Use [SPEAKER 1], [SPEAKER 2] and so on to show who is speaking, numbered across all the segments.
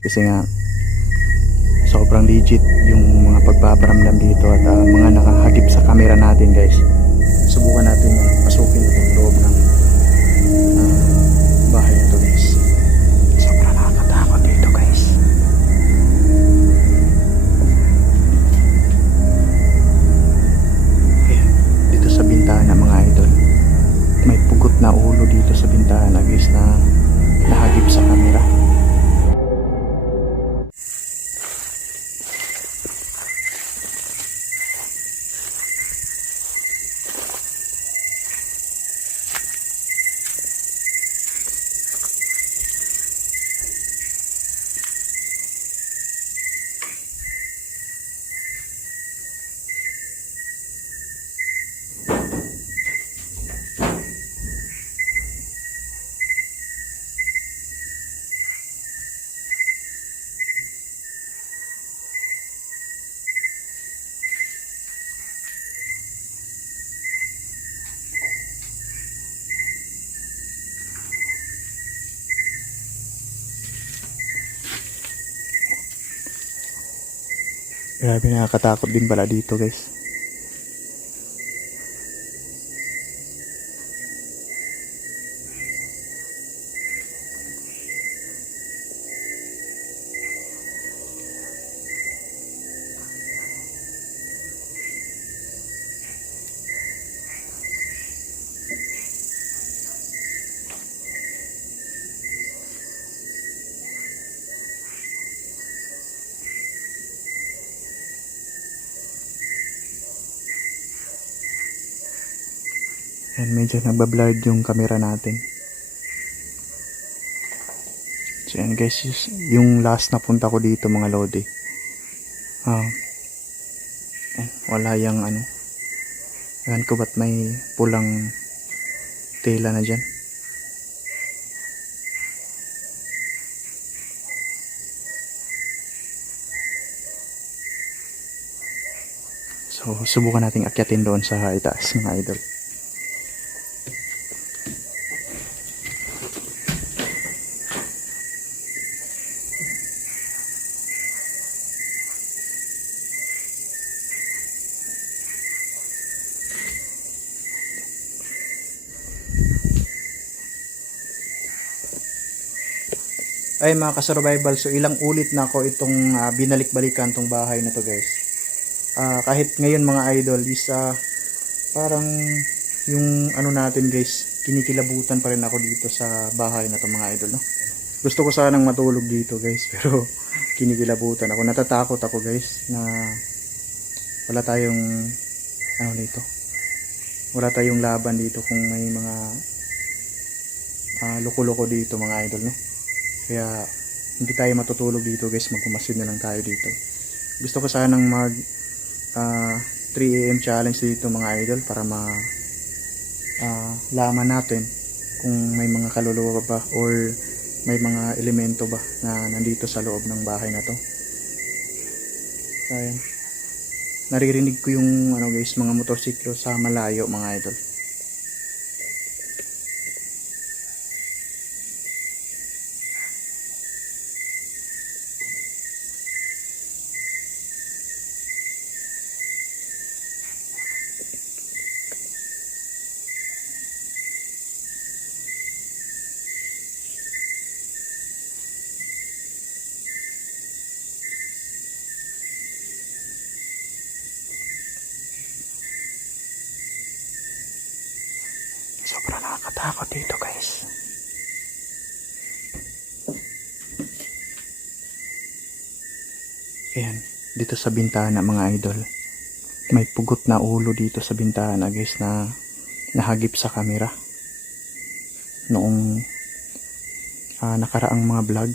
[SPEAKER 1] Kasi nga, sobrang legit yung mga pagpaparamdam dito at ah, mga nakahagip sa camera natin guys. Subukan natin pasukin itong loob ng ah, Grabe nakakatakot din pala dito guys. And medyo nagbablurred yung camera natin. So yan guys, yung last na punta ko dito mga lodi. Ah. eh, wala yung ano. Ewan ko ba't may pulang tela na dyan. So, subukan nating akyatin doon sa itaas mga idol. Ay mga ka-survival so ilang ulit na ako itong ah, binalik-balikan tong bahay na to guys. Ah, kahit ngayon mga idol is ah, parang yung ano natin guys kinikilabutan pa rin ako dito sa bahay na to mga idol no? Gusto ko sanang matulog dito guys pero kinikilabutan ako. Natatakot ako guys na wala tayong ano dito wala tayong laban dito kung may mga ah, loko-loko dito mga idol no kaya hindi tayo matutulog dito guys, magpumasid na lang tayo dito. Gusto ko sanang mag ah, 3 AM challenge dito mga idol para ma ah, laman natin kung may mga kaluluwa ba or may mga elemento ba na nandito sa loob ng bahay na to. Ayan. Naririnig ko yung ano guys, mga motorsiklo sa malayo mga idol. Nakakatakot dito guys. Ayan, dito sa bintana mga idol. May pugot na ulo dito sa bintana guys na nahagip sa camera. Noong ah, nakaraang mga vlog.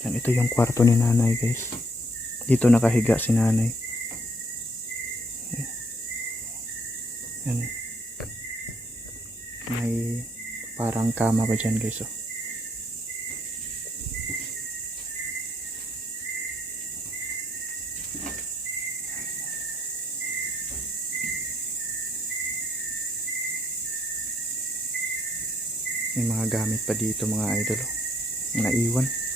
[SPEAKER 1] Yan, ito yung kwarto ni nanay guys. Dito nakahiga si nanay. Yan. May parang kama pa dyan guys. Oh. May mga gamit pa dito mga idol. Oh. Naiwan.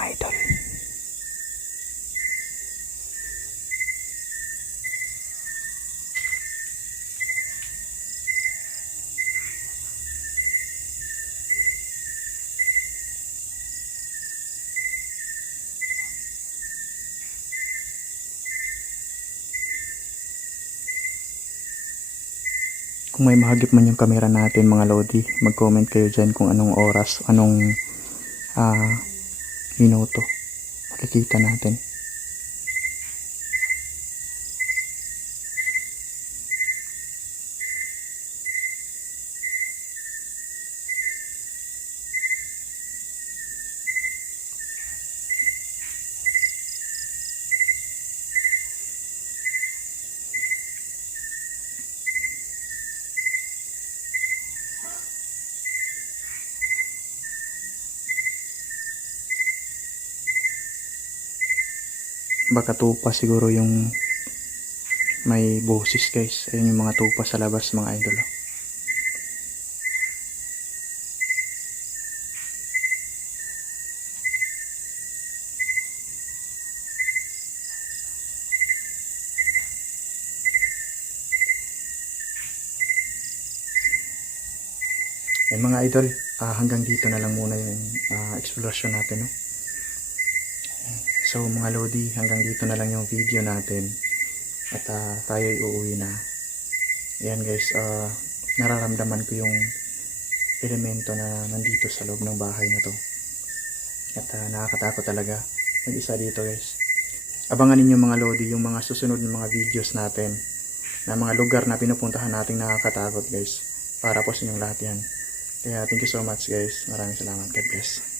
[SPEAKER 1] Mga idol. Kung may mahagip man yung camera natin mga Lodi, mag-comment kayo dyan kung anong oras, anong ah minuto. Makikita natin. Baka tupa siguro yung may boses guys. Ayun yung mga tupa sa labas mga idol. oh. Ayun mga idol, ah, hanggang dito na lang muna yung ah, exploration natin. No? So mga Lodi, hanggang dito na lang yung video natin. At ah, tayo ay uuwi na. Yan guys, ah, nararamdaman ko yung elemento na nandito sa loob ng bahay na to. At ah, nakakatakot talaga. Mag-isa dito guys. Abangan ninyo mga Lodi yung mga susunod na mga videos natin na mga lugar na pinupuntahan nating nakakatakot guys. Para po sa inyong lahat yan. Kaya thank you so much guys. Maraming salamat. God bless.